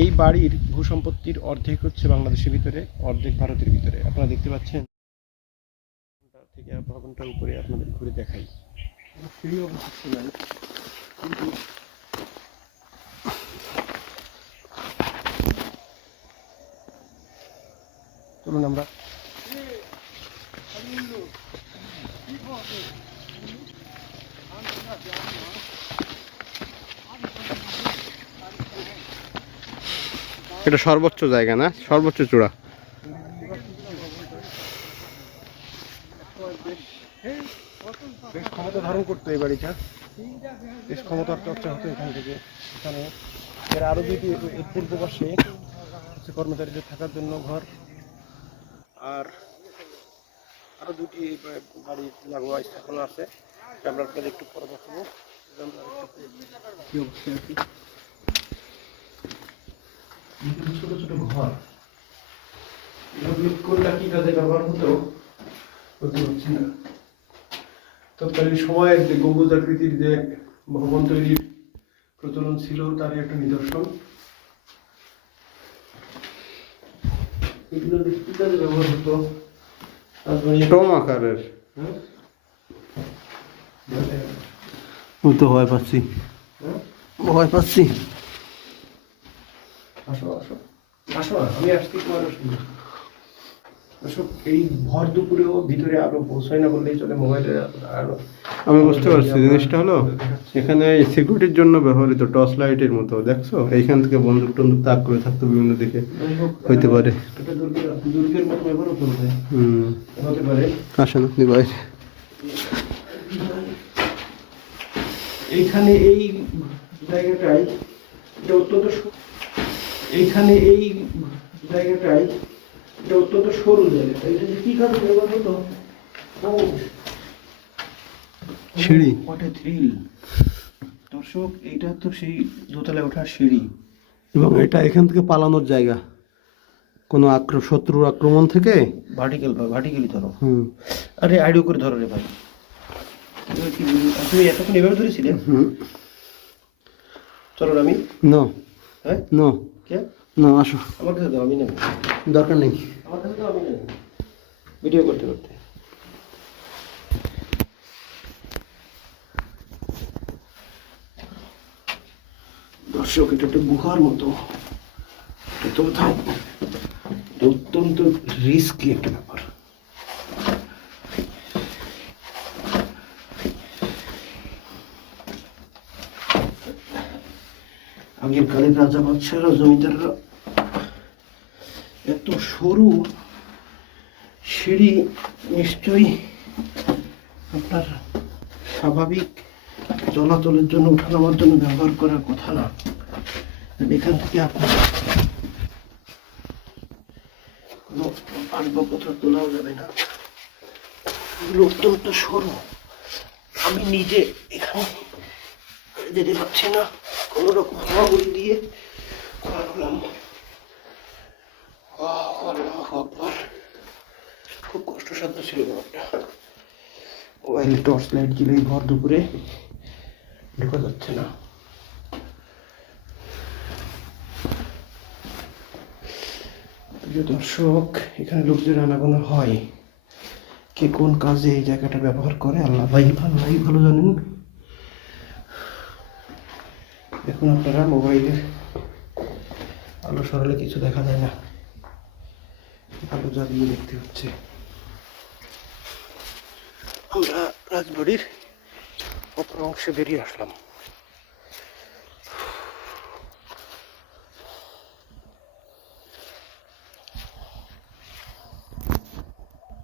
এই বাড়ির ভূসম্পত্তির অর্ধেক হচ্ছে বাংলাদেশের ভিতরে, অর্ধেক ভারতের ভিতরে। আপনারা দেখতে পাচ্ছেন? থেকে ভবনটার উপরে আপনাদের ঘুরে দেখাই। চলুন আমরা এটা সর্বোচ্চ জায়গা না? সর্বোচ্চ চূড়া। বেশ ক্ষমতা ধারণ করতো এই বাড়িটা। বেশ ক্ষমতার চর্চা হতো এখান থেকে। এখানে এর আরও দুইটি এর পূর্ব পাশে হচ্ছে কর্মচারীদের থাকার জন্য ঘর। আর আরও দুটি বা- বাড়ি লাগোয়া স্থাপনা আছে। আমরা আপনাদের একটু পরে দেখাবো। আমরা ছোট ছোট ঘর এগুলো কোনটা কি কাজে ব্যবহার হতো? বলতে পারছি না। তৎকালীন সময়ের যে গম্বুজ আকৃতির যে ভবন তৈরির প্রচলন ছিল তার একটা নিদর্শন। এগুলো কি কাজে ব্যবহার হতো? টোম আকারের। হ্যাঁ? তো ভয় পাচ্ছি। হ্যাঁ? ভয় পাচ্ছি। আসো আসো। আসো আমি আসছি তোমার আসো এই ভর দুপুরেও ভিতরে আলো পৌঁছায় না বললেই চলে মোবাইলে আলো আমি বুঝতে পারছি জিনিসটা হলো এখানে সিকিউরিটির জন্য ব্যবহৃত টর্চ লাইটের মতো দেখছ? এইখান থেকে বন্দুক টন্দুক তাক করে থাকতো বিভিন্ন দিকে। হইতে পারে। দুর্গের দুর্গের মতো ব্যবহার হতে হুম। হতে পারে। আসেন আপনি বাইরে। এইখানে এই জায়গাটাই এটা অত্যন্ত এইখানে এই জায়গাটাই এটা অত্যন্ত সরু জায়গা এটা যে কি কাজে ব্যবহার হতো সিঁড়ি। হোয়াট এ থ্রিল দর্শক এইটা তো সেই দোতলায় ওঠার সিঁড়ি। এবং এটা এখান থেকে পালানোর জায়গা। কোনো আক্র শত্রুর আক্রমণ থেকে? ভার্টিক্যাল ভার্টিক্যালি ধরো। হুম। আরে আইডিও করে ধরো রে ভাই। তুমি এতক্ষণ এভাবে ধরেছিলে? হুম। চলো আমি নো হ্যাঁ? নো কে? না আসো। আমার কাছে দাও আমি নেব দরকার নেই। আমার কাছে দাও আমি নেব ভিডিও করতে করতে। দর্শক এটা একটা গুহার মতো। এটা তো কোথাও অত্যন্ত রিস্কি একটা ব্যাপার। আগের কালের রাজা বাদশাহরা, জমিদাররা। এত সরু সিঁড়ি নিশ্চয়ই আপনার স্বাভাবিক চলাচলের জন্য, ওঠানামার জন্য ব্যবহার করার কথা না। এখান থেকে আপনার কোনো আসবাবপত্র তোলাও যাবে না। এগুলো অত্যন্ত সরু। আমি নিজে এখানে যেতে পারছি না। আকবার। খুব কষ্টসাধ্য ছিল মোবাইলে টর্চ লাইট দুপুরে ঢোকা যাচ্ছে না। প্রিয় দর্শক, এখানে লোকদের আনাগোনা হয়। কে কোন কাজে এই জায়গাটা ব্যবহার করে, আল্লাহ ভাই ভালো ভাই ভালো জানেন। এখন আপনারা মোবাইলের আলো সরালে কিছু দেখা যায় না। আলো জ্বালিয়ে দেখতে হচ্ছে। আমরা রাজবাড়ির অপর অংশে বেরিয়ে আসলাম।